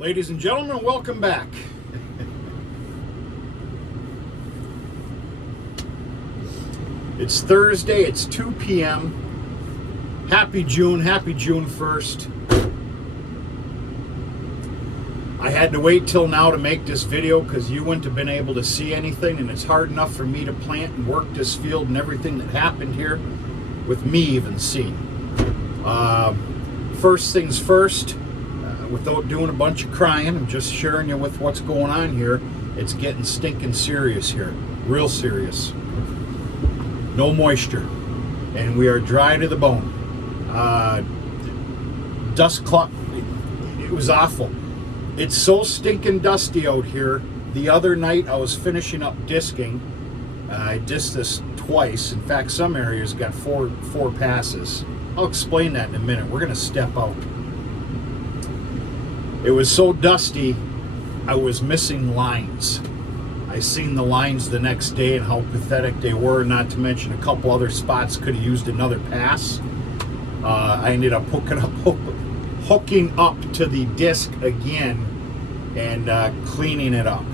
Ladies and gentlemen, welcome back. It's Thursday, it's 2 p.m. Happy June 1st. I had to wait till now to make this video because you wouldn't have been able to see anything, and it's hard enough for me to plant and work this field and everything that happened here with me even seeing. First things first, without doing a bunch of crying, I'm just sharing you with what's going on here. It's getting stinking serious here, real serious. No moisture, and we are dry to the bone. Dust cloud, it was awful. It's so stinking dusty out here. The other night I was finishing up disking. I disked this twice. In fact, some areas got four passes. I'll explain that in a minute. We're gonna step out. It was so dusty, I was missing lines. I seen the lines the next day and how pathetic they were, not to mention a couple other spots could have used another pass. I ended up hooking up to the disc again and cleaning it up.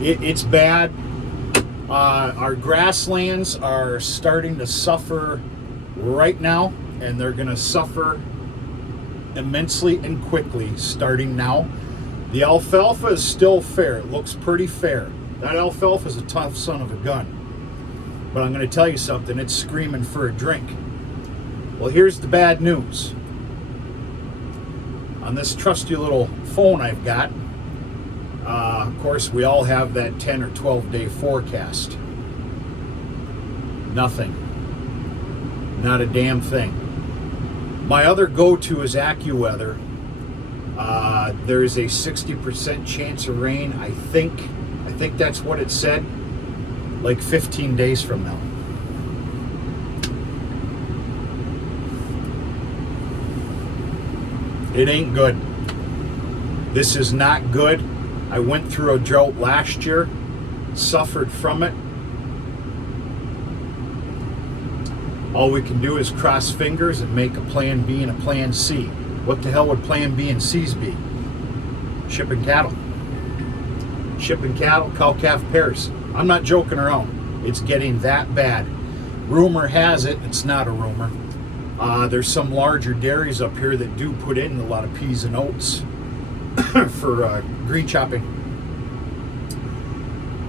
It's bad. Our grasslands are starting to suffer right now, and they're going to suffer immensely and quickly starting now. The alfalfa is still fair. It looks pretty fair. That alfalfa is a tough son of a gun. But I'm going to tell you something. It's screaming for a drink. Well, here's the bad news. On this trusty little phone I've got, of course, we all have that 10 or 12 day forecast. Nothing. Not a damn thing. My other go-to is AccuWeather. There's a 60% chance of rain. I think that's what it said, like 15 days from now. It ain't good. This is not good. I went through a drought last year, suffered from it. All we can do is cross fingers and make a plan B and a plan C. What the hell would plan B and C's be? Shipping cattle. Shipping cattle, cow-calf pairs. I'm not joking around. It's getting that bad. Rumor has it, it's not a rumor. There's some larger dairies up here that do put in a lot of peas and oats for green chopping.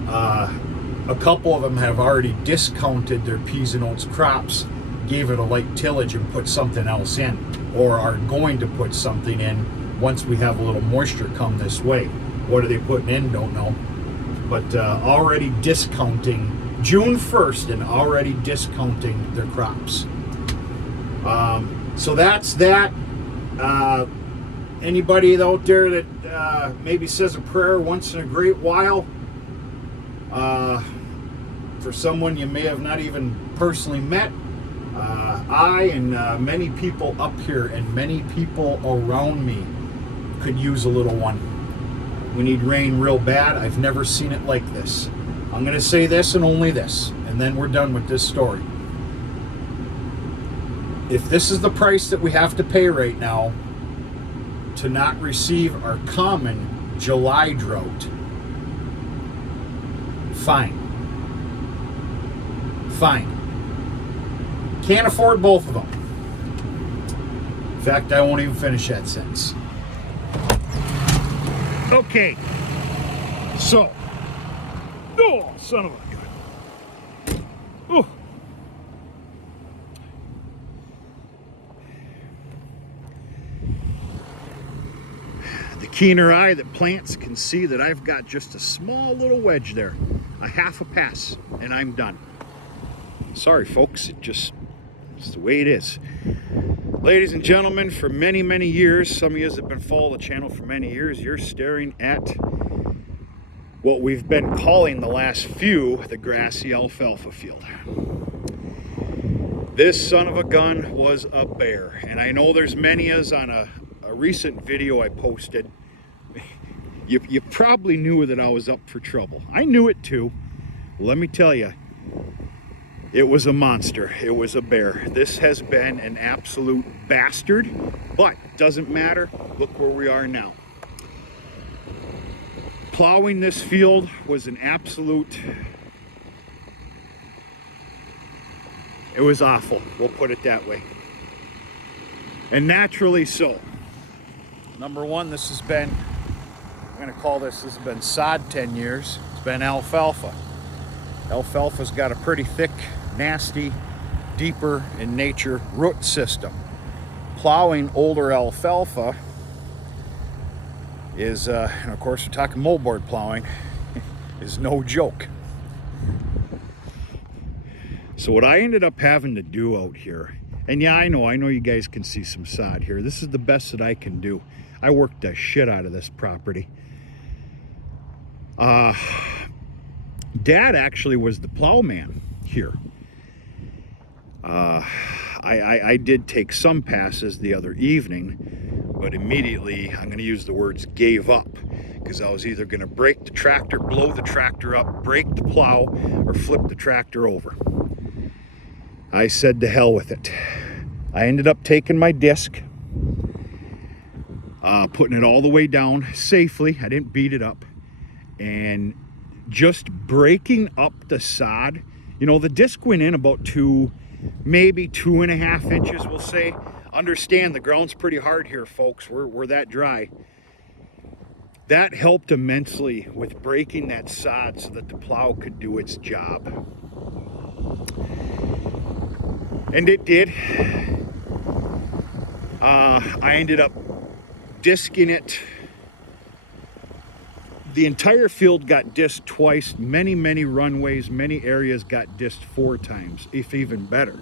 A couple of them have already discounted their peas and oats crops, gave it a light tillage and put something else in, or are going to put something in once we have a little moisture come this way. What are they putting in? Don't know. But already discounting June 1st and already discounting their crops. So that's that. Anybody out there that maybe says a prayer once in a great while, for someone you may have not even personally met, I and many people up here and many people around me could use a little one. We need rain real bad. I've never seen it like this. I'm going to say this and only this, and then we're done with this story. If this is the price that we have to pay right now to not receive our common July drought, fine. Fine. Can't afford both of them. In fact, I won't even finish that sentence. Okay. So. Oh, son of a gun. Oh. The keener eye that plants can see that I've got just a small little wedge there. A half a pass, and I'm done. Sorry, folks. It's the way it is. Ladies and gentlemen, for many, many years, some of you that have been following the channel for many years, you're staring at what we've been calling the last few the grassy alfalfa field. This son of a gun was a bear, and I know there's many as on a recent video I posted. You probably knew that I was up for trouble. I knew it too. Let me tell you, it was a monster. It was a bear. This has been an absolute bastard, but doesn't matter. Look where we are now. Plowing this field was an absolute, it was awful, we'll put it that way. And naturally so. Number one, this has been, I'm gonna call this has been sod 10 years. It's been alfalfa. Alfalfa's got a pretty thick, nasty, deeper in nature root system. Plowing older alfalfa is, and of course we're talking moldboard plowing, is no joke. So what I ended up having to do out here, and yeah, I know you guys can see some sod here. This is the best that I can do. I worked the shit out of this property. Dad actually was the plowman here. I did take some passes the other evening, but immediately, I'm going to use the words, gave up, because I was either going to break the tractor, blow the tractor up, break the plow, or flip the tractor over. I said to hell with it. I ended up taking my disc, putting it all the way down safely. I didn't beat it up, and just breaking up the sod. You know, the disc went in about maybe 2.5 inches, we'll say. Understand the ground's pretty hard here, folks. We're that dry. That helped immensely with breaking that sod so that the plow could do its job. And it did. I ended up disking it. The entire field got disked twice. Many runways, many areas got disked 4 times, if even better.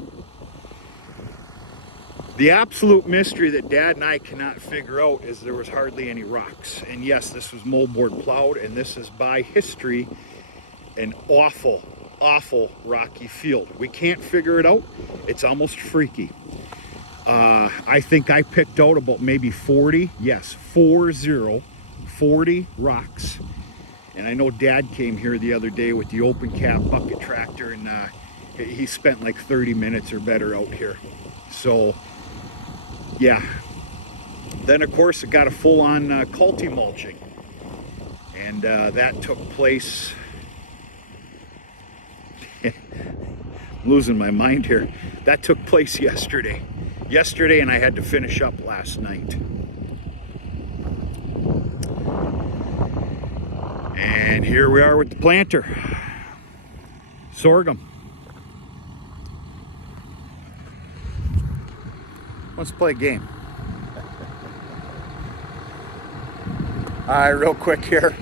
The absolute mystery that Dad and I cannot figure out is there was hardly any rocks. And yes, this was moldboard plowed, and this is by history an awful rocky field. We can't figure it out. It's almost freaky. I think I picked out about maybe 40, yes, 40 rocks. And I know Dad came here the other day with the open cap bucket tractor, and he spent like 30 minutes or better out here. So yeah, then of course it got a full-on culti mulching, and that took place. I'm losing my mind here. That took place yesterday, and I had to finish up last night. And here we are with the planter. Sorghum. Let's play a game. Alright, real quick here.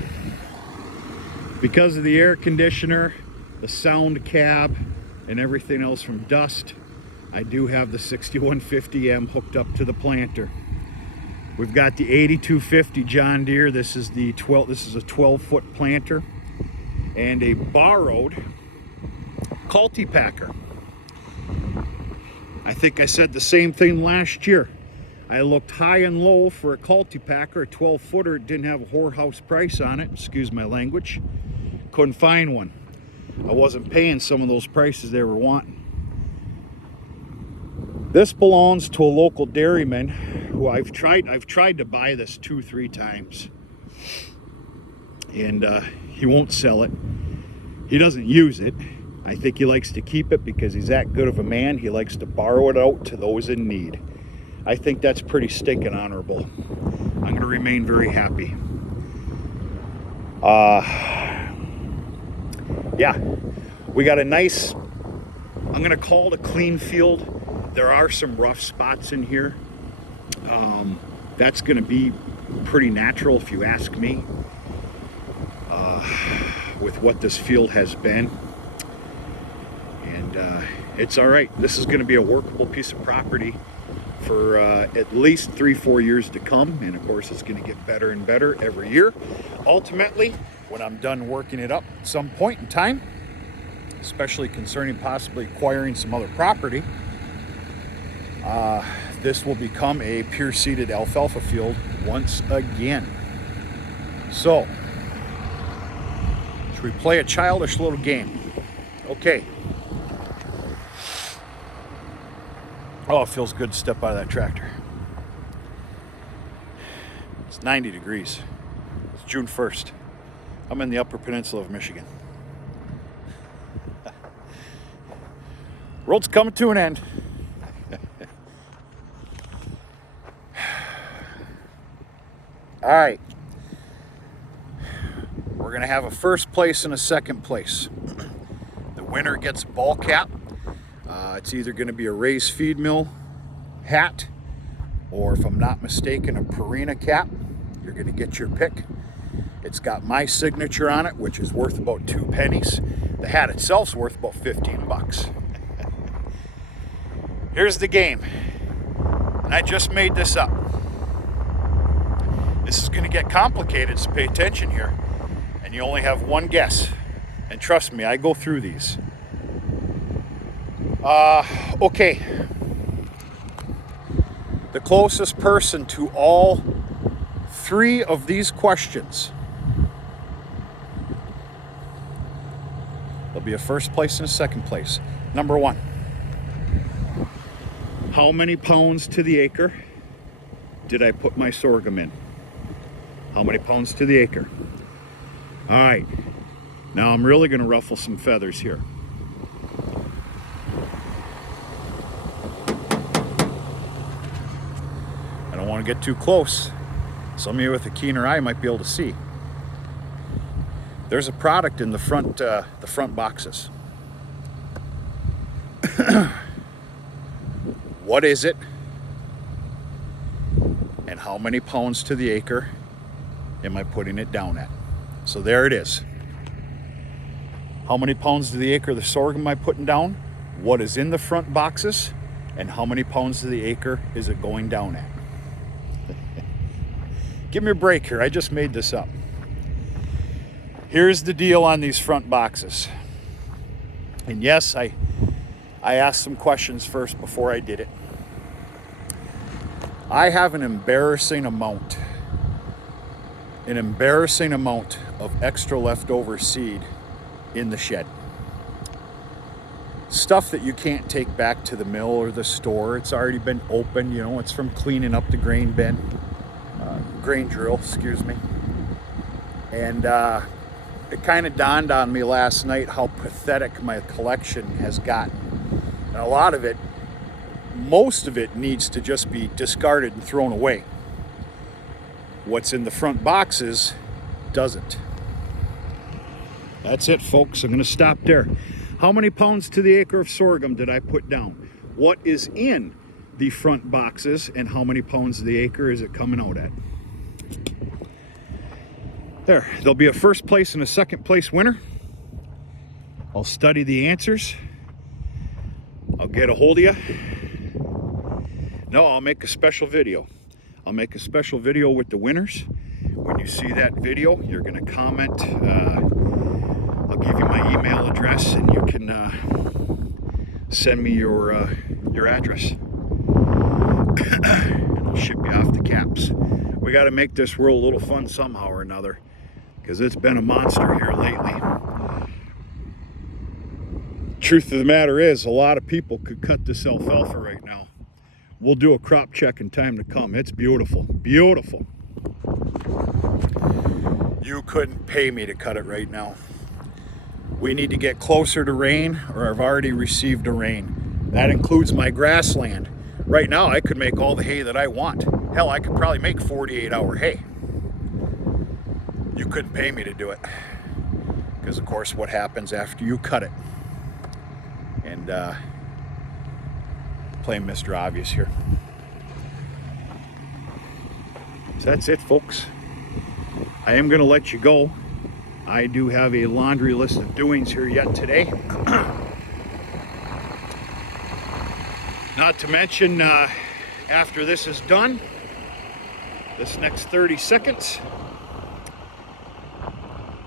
Because of the air conditioner, the sound cab, and everything else from dust, I do have the 6150M hooked up to the planter. We've got the 8250 John Deere. This is a 12-foot planter, and a borrowed cultipacker. I think I said the same thing last year. I looked high and low for a cultipacker, a 12-footer. It didn't have a whorehouse price on it, excuse my language. Couldn't find one. I wasn't paying some of those prices they were wanting. This belongs to a local dairyman who I've tried to buy this 2-3 times, and he won't sell it. He doesn't use it. I think he likes to keep it because he's that good of a man. He likes to borrow it out to those in need. I think that's pretty stinking honorable. I'm going to remain very happy. Yeah, we got a nice, I'm going to call it a clean field. There are some rough spots in here. That's going to be pretty natural if you ask me, with what this field has been. And it's all right. This is going to be a workable piece of property for at least 3-4 years to come. And of course, it's going to get better and better every year. Ultimately, when I'm done working it up at some point in time, especially concerning possibly acquiring some other property, this will become a pure seeded alfalfa field once again. So, should we play a childish little game? Okay. Oh, it feels good to step out of that tractor. It's 90 degrees. It's June 1st. I'm in the Upper Peninsula of Michigan. World's coming to an end. All right. We're going to have a first place and a second place. The winner gets a ball cap. It's either going to be a Ray's Feed Mill hat, or if I'm not mistaken, a Purina cap. You're going to get your pick. It's got my signature on it, which is worth about 2 pennies. The hat itself's worth about 15 bucks. Here's the game. And I just made this up. This is going to get complicated, so pay attention here. And you only have one guess. And trust me, I go through these. Okay. The closest person to all 3 of these questions, there'll be a first place and a second place. Number 1. How many pounds to the acre did I put my sorghum in? How many pounds to the acre? All right. Now I'm really going to ruffle some feathers here. I don't want to get too close. Some of you with a keener eye might be able to see. There's a product in the front boxes. What is it? And how many pounds to the acre am I putting it down at? So there it is. How many pounds to the acre the sorghum am I putting down? What is in the front boxes? And how many pounds to the acre is it going down at? Give me a break here. I just made this up. Here's the deal on these front boxes. And yes, I asked some questions first before I did it. I have an embarrassing amount of extra leftover seed in the shed. Stuff that you can't take back to the mill or the store. It's already been opened, it's from cleaning up the grain bin, grain drill, excuse me. And it kind of dawned on me last night how pathetic my collection has gotten. And a lot of it, most of it needs to just be discarded and thrown away. What's in the front boxes doesn't. That's it, folks. I'm going to stop there. How many pounds to the acre of sorghum did I put down? What is in the front boxes, and how many pounds to the acre is it coming out at? There. There'll be a first place and a second place winner. I'll study the answers. I'll get a hold of you. No, I'll make a special video. I'll make a special video with the winners. When you see that video, you're going to comment. I'll give you my email address, and you can send me your address. And I'll ship you off the caps. We got to make this world a little fun somehow or another, because it's been a monster here lately. Truth of the matter is, a lot of people could cut this alfalfa right now. We'll do a crop check in time to come. It's beautiful, beautiful. You couldn't pay me to cut it right now. We need to get closer to rain, or I've already received a rain. That includes my grassland. Right now, I could make all the hay that I want. Hell, I could probably make 48-hour hay. You couldn't pay me to do it. Because, of course, what happens after you cut it? And, playing Mr. Obvious here. So that's it, folks. I am going to let you go. I do have a laundry list of doings here yet today. Not to mention, after this is done, this next 30 seconds,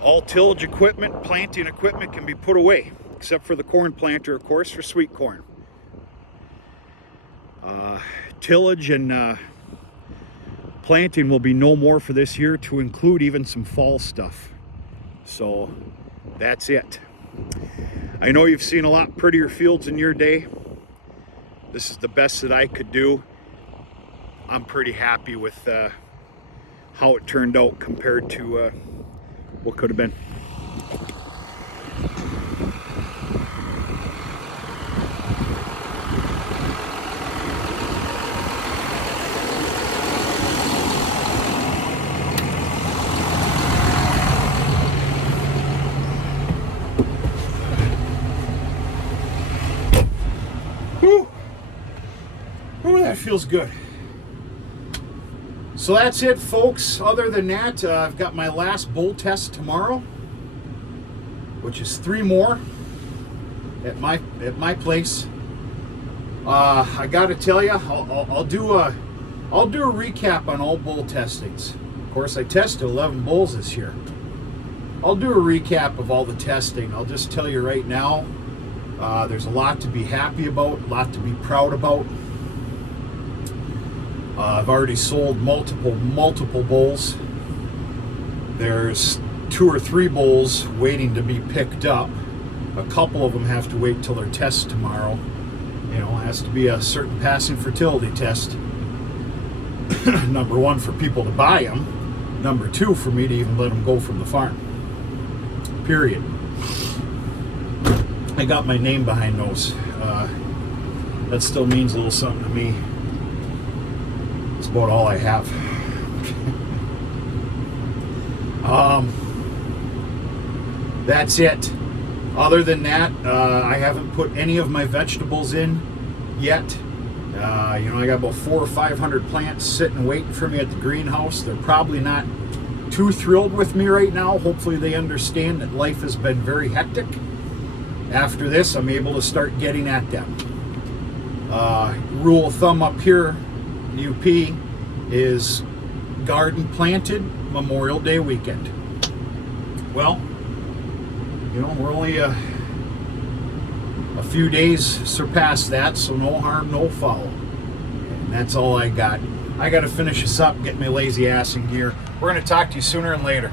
all tillage equipment, planting equipment can be put away, except for the corn planter, of course, for sweet corn. Tillage and planting will be no more for this year, to include even some fall stuff. So that's it. I know you've seen a lot prettier fields in your day. This is the best that I could do. I'm pretty happy with how it turned out compared to what could have been. Whew. Ooh, that feels good. So that's it, folks. Other than that, I've got my last bull test tomorrow, which is 3 more at my place. I got to tell you, I'll do a recap on all bull testings. Of course, I tested 11 bulls this year. I'll do a recap of all the testing. I'll just tell you right now, there's a lot to be happy about, a lot to be proud about. I've already sold multiple bulls. There's 2 or 3 bulls waiting to be picked up. A couple of them have to wait till their test tomorrow. You know, it has to be a certain passing fertility test. Number 1, for people to buy them. Number 2, for me to even let them go from the farm. Period. I got my name behind those. That still means a little something to me. That's about all I have. That's it. Other than that, I haven't put any of my vegetables in yet. You know, I got about 400 or 500 plants sitting waiting for me at the greenhouse. They're probably not too thrilled with me right now. Hopefully they understand that life has been very hectic. After this, I'm able to start getting at them. Rule of thumb up here in UP is garden planted Memorial Day weekend. Well, you know, we're only a few days surpast that, so no harm, no foul. And that's all I got. I got to finish this up, get my lazy ass in gear. We're going to talk to you sooner and later.